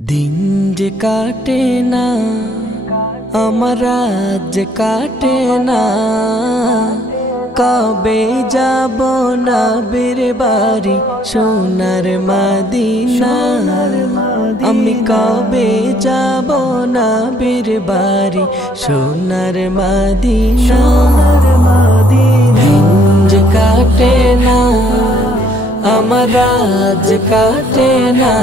দিন যে কাটে না আমার রাত যে কাটে না, কবে যাব নবীর বাড়ি সোনার মদিনা। আমি কবে যাব নবীর বাড়ি সোনার মদিনা। দিন যে কাটে না আমার রাত যে কাটে না,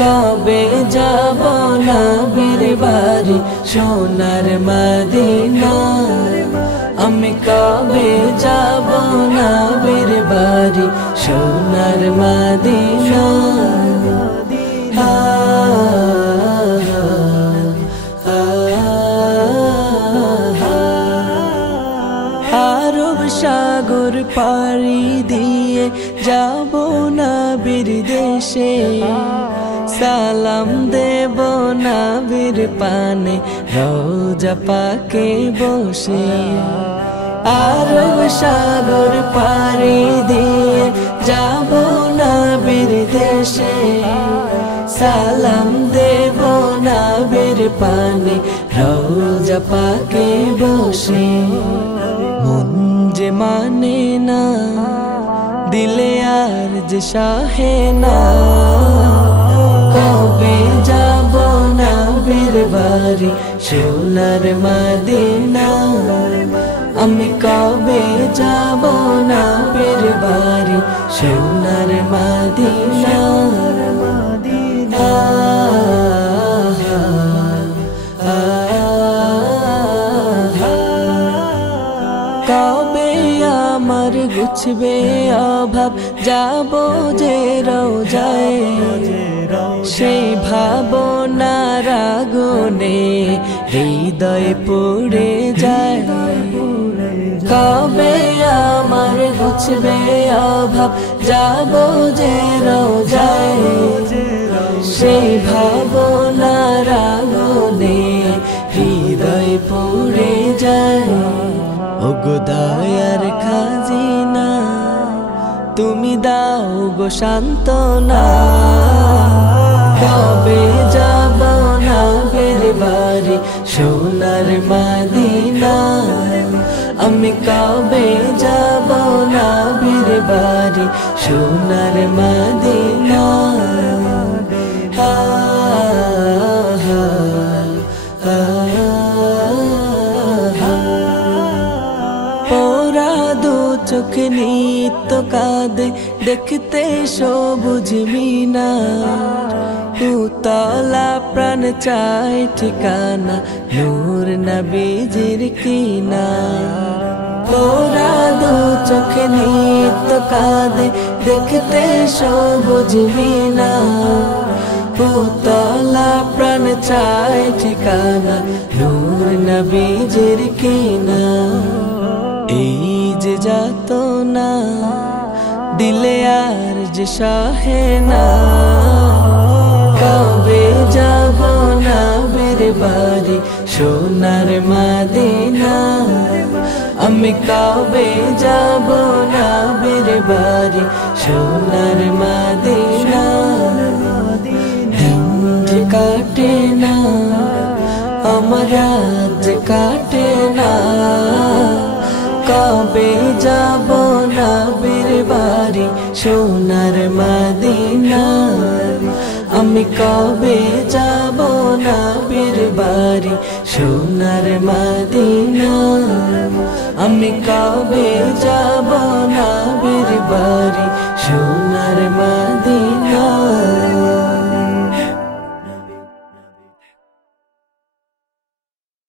কবে যাব নবীর বাড়ি সোনার মদিনা। আমি কবে যাব নবীর বাড়ি সোনার মদিনা। আরব সাগর পাড়ি দিয়ে যাব নবীর দেশে, সালাম দেব নবীর পানে রওজা পাকে বসে। আরব সাগর পাড়ি দিয়ে যাব নবীর দেশে, সালাম দেব নবীর পানে রওজা পাকে বসে। মন যে মানে না দিলে আর যে সাহে না, কবে যাব নবীর বাড়ি সোনার মদিনা। আমি কবে যাব নবীর বাড়ি সোনার মদিনা। কবে আমার গুছবে অভাব, যাব যে রওজায়, সেই ভাবনার আগুনে হৃদয় পুড়ে যায়। কবে আমার গুছবে অভাব, যাব যে রওজায়, সেই ভাবনার আগুনে হৃদয় পুড়ে যায়। ওগো দয়ার খাজিনা তুমি দাও গো সান্ত্বনা, কবে যাব নবীর বাড়ি সোনার মদিনা। আমি কবে যাব নবীর বাড়ি সোনার মদিনা। পোড়া দু চোখ নিত্য কাঁদে দেখতে সবুজ মিনার, উতলা প্রাণ চায় ঠিকানা নূর নবীজির কিনার। পোড়া দু চোখ নিত্য কাঁদে দেখতে সবুজ মিনার, উতলা প্রাণ চায় ঠিকানা নূর নবীজির কিনার। এই যে যাতনা দিলে আর যে সহে না, কবে যাব নবীর বাড়ি সোনার মদিনা। আমি কবে যাব নবীর বাড়ি সোনার মদিনা। দিন যে কাটে না আমার রাত যে কাটে না, কবে যাব নবীর বাড়ি সোনার মদিনা। আমি কবে যাব নবীর বাড়ি সোনার মদিনা। আমি কবে যাব নবীর বাড়ি সোনার মদিনা।